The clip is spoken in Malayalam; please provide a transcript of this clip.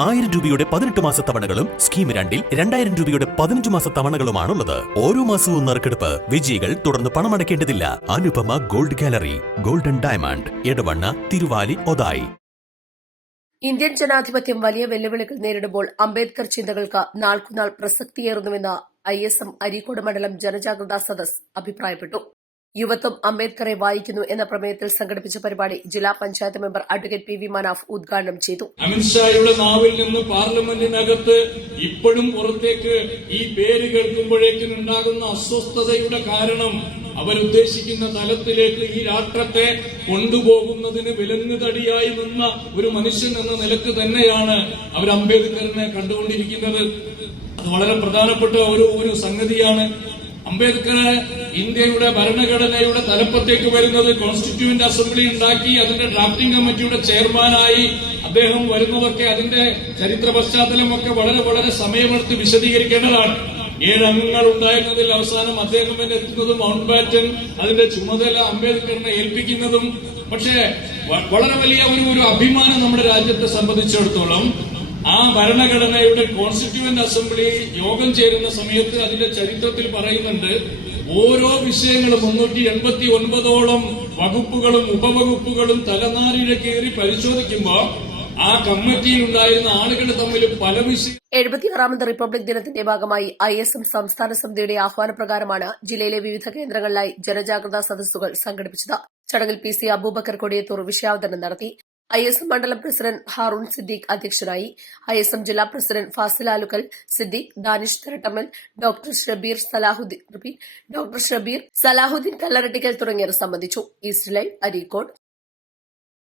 1000 രൂപയുടെ 18 മാസ തവണകളും സ്കീം 2-ൽ 2000 രൂപയുടെ 15 മാസ തവണകളുമാണുള്ളത്. ഓരോ മാസവും നറുക്കെടുപ്പ്. വിജയികൾ തുടർന്ന് പണമടയ്ക്കേണ്ടതില്ല. Anupama gold gallery, golden diamond, Edavanna, Thiruvali, Othayi. Indian ജനാധിപത്യം വലിയ വെല്ലുവിളികൾ നേരിടുമ്പോൾ അംബേദ്കർ ചിന്തകൾക്ക് നാൾക്കുനാൾ പ്രസക്തിയേറുന്നുവെന്ന് ISM അരീക്കോട് മണ്ഡലം ജനജാഗ്രതാ സദസ് അഭിപ്രായപ്പെട്ടു. യുവത്വം അംബേദ്കറെ വായിക്കുന്നു എന്ന പ്രമേയത്തിൽ സംഘടിപ്പിച്ച പരിപാടി ജില്ലാ panchayat member advocate PV Manaf ഉദ്ഘാടനം ചെയ്തു. അമിത്ഷായുടെ നാവിൽ നിന്ന് പാർലമെന്റിനകത്ത് ഇപ്പോഴും പുറത്തേക്ക് ഈ പേര് കേൾക്കുമ്പോഴേക്കും ഉണ്ടാകുന്ന അസ്വസ്ഥതയുടെ കാരണം അവരുദ്ദേശിക്കുന്ന തലത്തിലേക്ക് ഈ രാഷ്ട്രത്തെ കൊണ്ടുപോകുന്നതിന് വിലങ്ങുതടിയായി നിന്ന ഒരു മനുഷ്യൻ എന്ന നിലക്ക് തന്നെയാണ് അവർ അംബേദ്കറിനെ കണ്ടുകൊണ്ടിരിക്കുന്നത്. അത് വളരെ പ്രധാനപ്പെട്ട ഒരു സംഗതിയാണ്. അംബേദ്കർ ഇന്ത്യയുടെ ഭരണഘടനയുടെ തലപ്പത്തേക്ക് വരുന്നത് കോൺസ്റ്റിറ്റ്യൂവന്റ് അസംബ്ലി ഉണ്ടാക്കി അതിന്റെ ഡ്രാഫ്റ്റിംഗ് കമ്മിറ്റിയുടെ ചെയർമാനായി അദ്ദേഹം വരുന്നതൊക്കെ അതിന്റെ ചരിത്ര പശ്ചാത്തലമൊക്കെ വളരെ വളരെ സമയമെടുത്ത് വിശദീകരിക്കേണ്ടതാണ്. 7 അംഗങ്ങൾ ഉണ്ടായിരുന്നതിൽ അവസാനം അദ്ദേഹം തന്നെ എത്തുന്നതും മൗണ്ട് ബാറ്റൻ അതിന്റെ ചുമതല അംബേദ്കറിനെ ഏൽപ്പിക്കുന്നതും. പക്ഷേ വളരെ വലിയ ഒരു അഭിമാനം നമ്മുടെ രാജ്യത്തെ സംബന്ധിച്ചിടത്തോളം ആ ഭരണഘടനയുടെ കോൺസ്റ്റിറ്റ്യൂവന്റ് അസംബ്ലി യോഗം ചേരുന്ന സമയത്ത് അതിന്റെ ചരിത്രത്തിൽ പറയുന്നുണ്ട്, ഓരോ വിഷയങ്ങളും 389ഓളം വകുപ്പുകളും ഉപവകുപ്പുകളും തലനാരിഴ കയറി പരിശോധിക്കുമ്പോൾ ആ കമ്മിറ്റിയിൽ ഉണ്ടായിരുന്ന ആളുകൾ തമ്മിൽ പല വിഷയം. 76ാമത് റിപ്പബ്ലിക് ദിനത്തിന്റെ ഭാഗമായി ISM സംസ്ഥാന സമിതിയുടെ ആഹ്വാനപ്രകാരമാണ് ജില്ലയിലെ വിവിധ കേന്ദ്രങ്ങളിലായി ജനജാഗ്രതാ സദസ്സുകൾ സംഘടിപ്പിച്ചത്. ചടങ്ങിൽ PC അബൂബക്കർ കൊടിയത്തൂർ വിഷയാവതരണം നടത്തി. ISM മണ്ഡലം പ്രസിഡന്റ് ഹാറൂൺ സിദ്ദീഖ് അധ്യക്ഷനായി. ISM ജില്ലാ പ്രസിഡന്റ് ഫാസിൽ ആലുക്കൽ, സിദ്ദീഖ്, ദാനിഷ് തെരട്ടമ്മൽ, ഡോക്ടർ ഷബീർ സലാഹുദ്ദീൻ കല്ലറട്ടിക്കൽ തുടങ്ങിയവർ സംബന്ധിച്ചു. East live, Areekode.